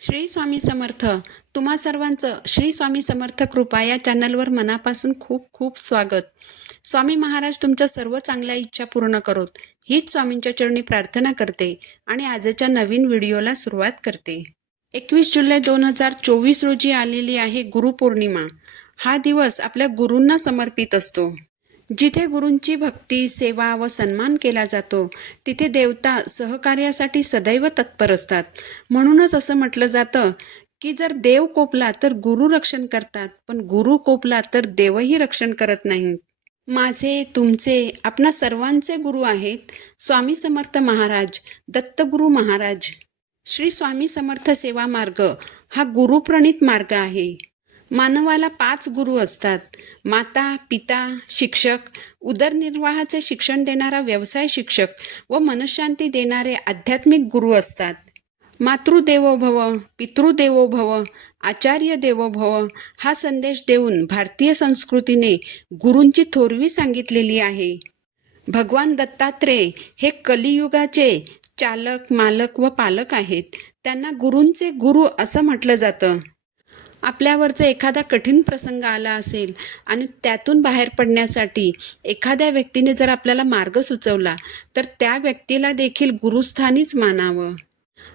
श्री स्वामी समर्थ तुम्हा सर्वांचं श्री स्वामी समर्थ कृपा या चॅनलवर मनापासून खूप खूप स्वागत. स्वामी महाराज तुमच्या सर्व चांगल्या इच्छा पूर्ण करोत. हीच स्वामींच्या चरणी प्रार्थना करते आणि आजच्या नवीन व्हिडिओला सुरुवात करते. एकवीस जुलै दोन हजार चोवीस रोजी आलेली आहे गुरुपौर्णिमा. हा दिवस आपल्या गुरूंना समर्पित असतो. जिथे गुरूंची भक्ती सेवा व सन्मान केला जातो तिथे देवता सहकार्यासाठी सदैव तत्पर असतात. म्हणूनच असं म्हटलं जातं की जर देव कोपला तर गुरु रक्षण करतात पण गुरु कोपला तर देवही रक्षण करत नाही माझे तुमचे आपणा सर्वांचे गुरु आहेत स्वामी समर्थ महाराज दत्तगुरु महाराज. श्री स्वामी समर्थ सेवा मार्ग हा गुरुप्रणित मार्ग आहे. मानवाला पाच गुरु असतात. माता पिता शिक्षक उदरनिर्वाहाचे शिक्षण देणारा व्यवसाय शिक्षक व मनशांती देणारे आध्यात्मिक गुरु असतात. मातृदेवो भव पितृदेवो भव आचार्य देवो भव हा संदेश देऊन भारतीय संस्कृतीने गुरूंची थोरवी सांगितलेली आहे. भगवान दत्तात्रेय हे कलियुगाचे चालक मालक व पालक आहेत. त्यांना गुरूंचे गुरु असं म्हटलं जातं. आपल्यावर जर एखादा कठीण प्रसंग आला असेल आणि त्यातून बाहेर पडण्यासाठी एखाद्या व्यक्तीने जर आपल्याला मार्ग सुचवला तर त्या व्यक्तीला देखील गुरुस्थानीच मानावं.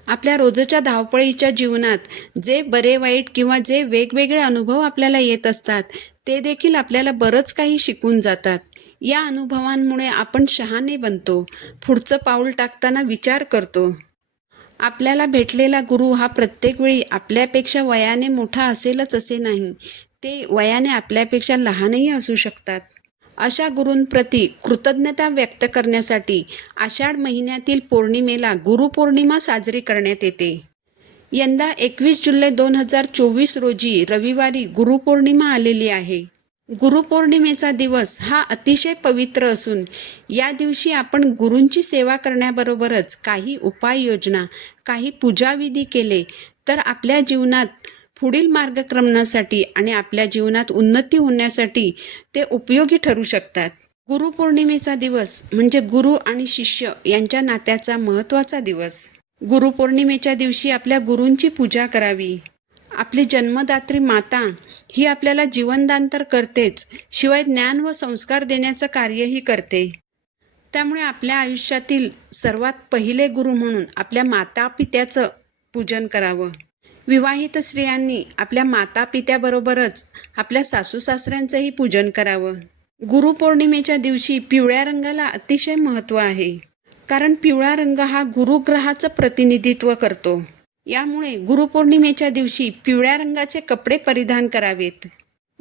आपल्या रोजच्या धावपळीच्या जीवनात जे बरे वाईट किंवा जे वेगवेगळे अनुभव आपल्याला येत असतात ते देखील आपल्याला बरंच काही शिकून जातात. या अनुभवांमुळे आपण शहाणे बनतो पुढचं पाऊल टाकताना विचार करतो. आपल्याला भेटलेला गुरु हा प्रत्येक वेळी आपल्यापेक्षा वयाने मोठा असेलच असे नाही. ते वयाने आपल्यापेक्षा लहानही असू शकतात. अशा गुरूंप्रती कृतज्ञता व्यक्त करण्यासाठी आषाढ महिन्यातील पौर्णिमेला गुरुपौर्णिमा साजरी करण्यात येते. यंदा एकवीस जुलै दोन हजार चोवीस रोजी रविवारी गुरुपौर्णिमा आलेली आहे. गुरुपौर्णिमेचा दिवस हा अतिशय पवित्र असून या दिवशी आपण गुरूंची सेवा करण्याबरोबरच काही उपाययोजना काही पूजाविधी केले तर आपल्या जीवनात पुढील मार्गक्रमणासाठी आणि आपल्या जीवनात उन्नती होण्यासाठी ते उपयोगी ठरू शकतात. गुरुपौर्णिमेचा दिवस म्हणजे गुरु आणि शिष्य यांच्या नात्याचा महत्त्वाचा दिवस. गुरुपौर्णिमेच्या दिवशी आपल्या गुरूंची पूजा करावी. आपली जन्मदात्री माता ही आपल्याला जीवनदान तर करतेच शिवाय ज्ञान व संस्कार देण्याचं कार्यही करते. त्यामुळे आपल्या आयुष्यातील सर्वात पहिले गुरु म्हणून आपल्या माता पित्याचं पूजन करावं. विवाहित स्त्रियांनी आपल्या माता पित्याबरोबरच आपल्या सासू सासऱ्यांचंही पूजन करावं. गुरुपौर्णिमेच्या दिवशी पिवळ्या रंगाला अतिशय महत्त्व आहे कारण पिवळा रंग हा गुरुग्रहाचं प्रतिनिधित्व करतो. यामुळे गुरुपौर्णिमेच्या दिवशी पिवळ्या रंगाचे कपडे परिधान करावेत.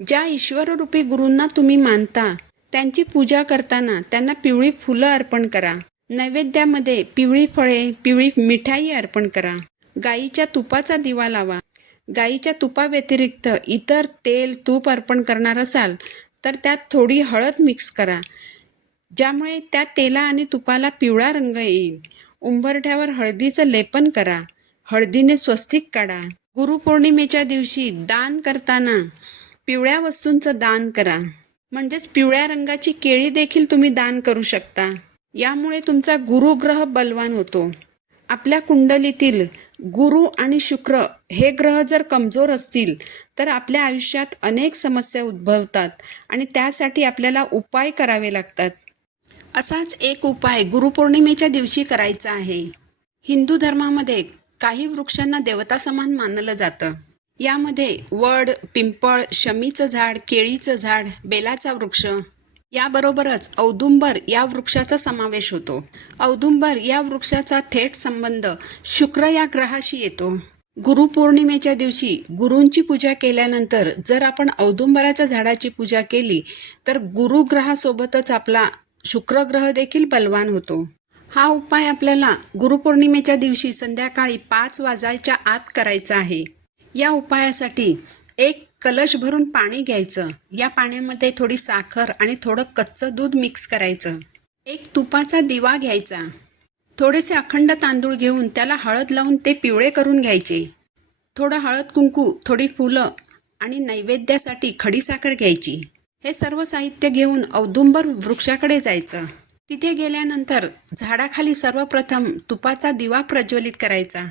ज्या ईश्वररूपी गुरूंना तुम्ही मानता त्यांची पूजा करताना त्यांना पिवळी फुलं अर्पण करा. नैवेद्यामध्ये पिवळी फळे पिवळी मिठाई अर्पण करा. गाईच्या तुपाचा दिवा लावा. गाईच्या तुपाव्यतिरिक्त इतर तेल तूप अर्पण करणार असाल तर त्यात थोडी हळद मिक्स करा ज्यामुळे त्या तेला आणि तुपाला पिवळा रंग येईल. उंबरठ्यावर हळदीचं लेपन करा. हळदीने स्वस्तिक काढा. गुरुपौर्णिमेच्या दिवशी दान करताना पिवळ्या वस्तूंचं दान करा. म्हणजेच पिवळ्या रंगाची केळी देखील तुम्ही दान करू शकता. यामुळे तुमचा गुरुग्रह बलवान होतो. आपल्या कुंडलीतील गुरु आणि शुक्र हे ग्रह जर कमजोर असतील तर आपल्या आयुष्यात अनेक समस्या उद्भवतात आणि त्यासाठी आपल्याला उपाय करावे लागतात. असाच एक उपाय गुरुपौर्णिमेच्या दिवशी करायचा आहे. हिंदू धर्मामध्ये काही वृक्षांना देवता समान मानलं जातं. यामध्ये वड पिंपळ शमीचं झाड केळीचं झाड बेलाचा वृक्ष. याबरोबरच औदुंबर या वृक्षाचा समावेश होतो. औदुंबर या वृक्षाचा थेट संबंध शुक्र या ग्रहाशी येतो. गुरुपौर्णिमेच्या दिवशी गुरूंची पूजा केल्यानंतर जर आपण औदुंबराच्या झाडाची पूजा केली तर गुरुग्रहासोबतच आपला शुक्रग्रह देखील बलवान होतो. हा उपाय आपल्याला गुरुपौर्णिमेच्या दिवशी संध्याकाळी पाच वाजायच्या आत करायचा आहे. या उपायासाठी एक कलश भरून पाणी घ्यायचं. या पाण्यामध्ये थोडी साखर आणि थोडं कच्चं दूध मिक्स करायचं. एक तुपाचा दिवा घ्यायचा. थोडेसे अखंड तांदूळ घेऊन त्याला हळद लावून ते पिवळे करून घ्यायचे. थोडं हळद कुंकू थोडी फुलं आणि नैवेद्यासाठी खडीसाखर घ्यायची. हे सर्व साहित्य घेऊन औदुंबर वृक्षाकडे जायचं. तिथे गेल्यानंतर झाडाखाली सर्वप्रथम तुपाचा दिवा प्रज्वलित करायचा.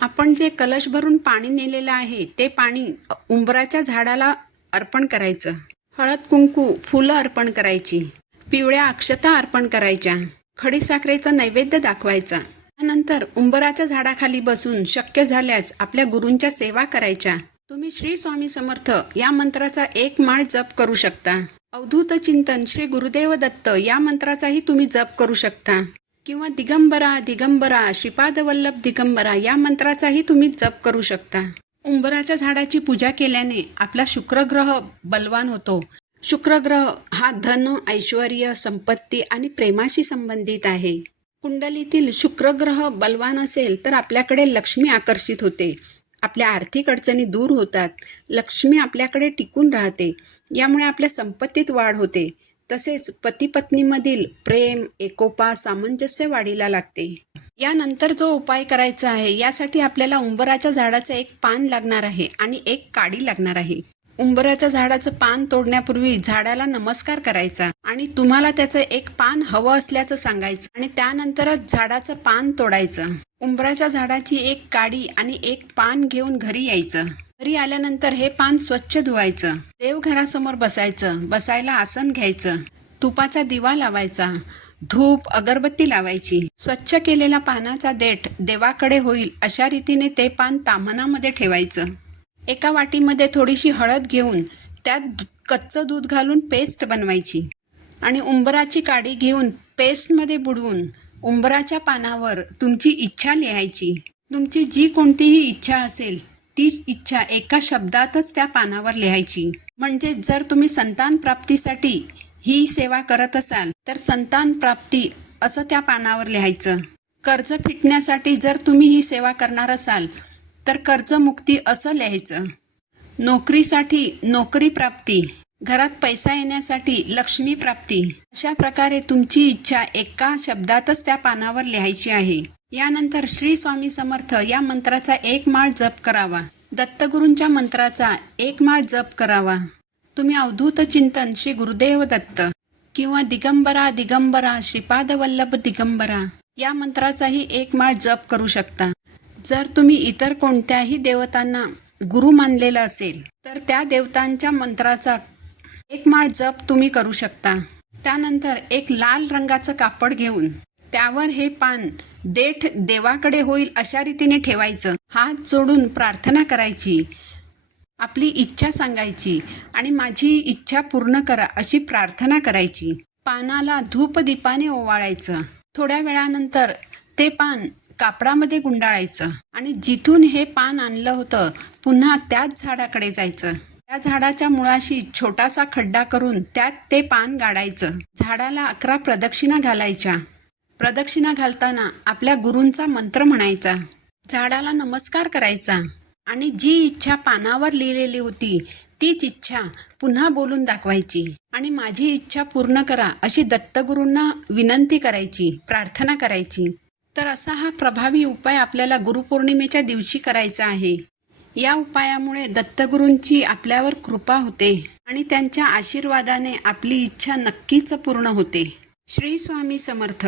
आपण जे कलश भरून पाणी नेलेलं आहे ते पाणी उंबराच्या झाडाला अर्पण करायचं. हळद कुंकू फुलं अर्पण करायची. पिवळ्या अक्षता अर्पण करायच्या. खडीसाखरेचा नैवेद्य दाखवायचा. त्यानंतर उंबराच्या झाडाखाली बसून शक्य झाल्यास आपल्या गुरूंच्या सेवा करायच्या. तुम्ही श्री स्वामी समर्थ या मंत्राचा एक माळ जप करू शकता. अवधूत चिंतन श्री गुरुदेव दत्त. या मंत्राचाही तुम्ही जप करू शकता. किंवा दिगंबरा दिगंबरा श्रीपाद वल्लभ दिगंबरा या मंत्राचाही तुम्ही जप करू शकता. उंबराच्या झाडाची पूजा केल्याने आपला शुक्रग्रह बलवान होतो. शुक्रग्रह हा धन ऐश्वर संपत्ती आणि प्रेमाशी संबंधित आहे. कुंडलीतील शुक्रग्रह बलवान असेल तर आपल्याकडे लक्ष्मी आकर्षित होते. आपल्या आर्थिक अडचणी दूर होतात. लक्ष्मी आपल्याकडे टिकून राहते. यामुळे आपल्या संपत्तीत वाढ होते. तसेच पतीपत्नीमधील प्रेम एकोपा सामंजस्य वाढीला लागते. यानंतर जो उपाय करायचा आहे यासाठी आपल्याला उंबराच्या झाडाचं एक पान लागणार आहे आणि एक काडी लागणार आहे. उंबराच्या झाडाचं पान तोडण्यापूर्वी झाडाला नमस्कार करायचा आणि तुम्हाला त्याचं एक पान हवं असल्याचं सांगायचं आणि त्यानंतरच झाडाचं पान तोडायचं. उंबराच्या झाडाची एक काडी आणि एक पान घेऊन घरी यायचं. घरी आल्यानंतर हे पान स्वच्छ धुवायचं. देवघरासमोर बसायचं. बसायला आसन घ्यायचं. तुपाचा दिवा लावायचा. धूप अगरबत्ती लावायची. स्वच्छ केलेला पानाचा देठ देवाकडे होईल अशा रीतीने ते पान तामनामध्ये ठेवायचं. एका वाटीमध्ये थोडीशी हळद घेऊन त्यात कच्चं दूध घालून पेस्ट बनवायची. आणि उंबराची काडी घेऊन पेस्टमध्ये बुडवून उंबराच्या पानावर तुमची इच्छा लिहायची. तुमची जी कोणतीही इच्छा असेल ती इच्छा एका शब्दातच त्या पानावर लिहायची. म्हणजे जर तुम्ही संतान प्राप्तीसाठी ही सेवा करत असाल तर संतान प्राप्ती असं त्या पानावर लिहायचं. कर्ज फिटण्यासाठी जर तुम्ही ही सेवा करणार असाल तर कर्जमुक्ती असं लिहायचं. नोकरीसाठी नोकरी प्राप्ती घरात पैसा येण्यासाठी लक्ष्मी प्राप्ती. अशा प्रकारे तुमची इच्छा एका शब्दातच त्या पानावर लिहायची आहे. यानंतर श्री स्वामी समर्थ या मंत्राचा एक माळ जप करावा. दत्तगुरूंच्या मंत्राचा एक माळ जप करावा. तुम्ही अवधूत चिंतन श्री गुरुदेव दत्त किंवा दिगंबरा दिगंबरा श्रीपाद वल्लभ दिगंबरा या मंत्राचाही एक माळ जप करू शकता. जर तुम्ही इतर कोणत्याही देवतांना गुरु मानलेलं असेल तर त्या देवतांच्या मंत्राचा एक माळ जप तुम्ही करू शकता. त्यानंतर एक लाल रंगाचं कापड घेऊन त्यावर हे पान देठ देवाकडे होईल अशा रीतीने ठेवायचं. हात जोडून प्रार्थना करायची. आपली इच्छा सांगायची आणि माझी इच्छा पूर्ण करा अशी प्रार्थना करायची. पानाला धूप दीपाने ओवाळायचं. थोड्या वेळानंतर ते पान कापडामध्ये गुंडाळायचं आणि जिथून हे पान आणलं होतं पुन्हा त्याच झाडाकडे जायचं. त्या झाडाच्या मुळाशी छोटासा खड्डा करून त्यात ते पान गाडायचं. झाडाला अकरा प्रदक्षिणा घालायच्या. प्रदक्षिणा घालताना आपल्या गुरूंचा मंत्र म्हणायचा. झाडाला नमस्कार करायचा. आणि जी इच्छा पानावर लिहिलेली होती तीच इच्छा पुन्हा बोलून दाखवायची. आणि माझी इच्छा पूर्ण करा अशी दत्तगुरूंना विनंती करायची प्रार्थना करायची. तर असा हा प्रभावी उपाय आपल्याला गुरुपौर्णिमेच्या दिवशी करायचा आहे. या उपायामुळे दत्तगुरूंची आपल्यावर कृपा होते आणि त्यांच्या आशीर्वादाने आपली इच्छा नक्कीच पूर्ण होते. श्री स्वामी समर्थ.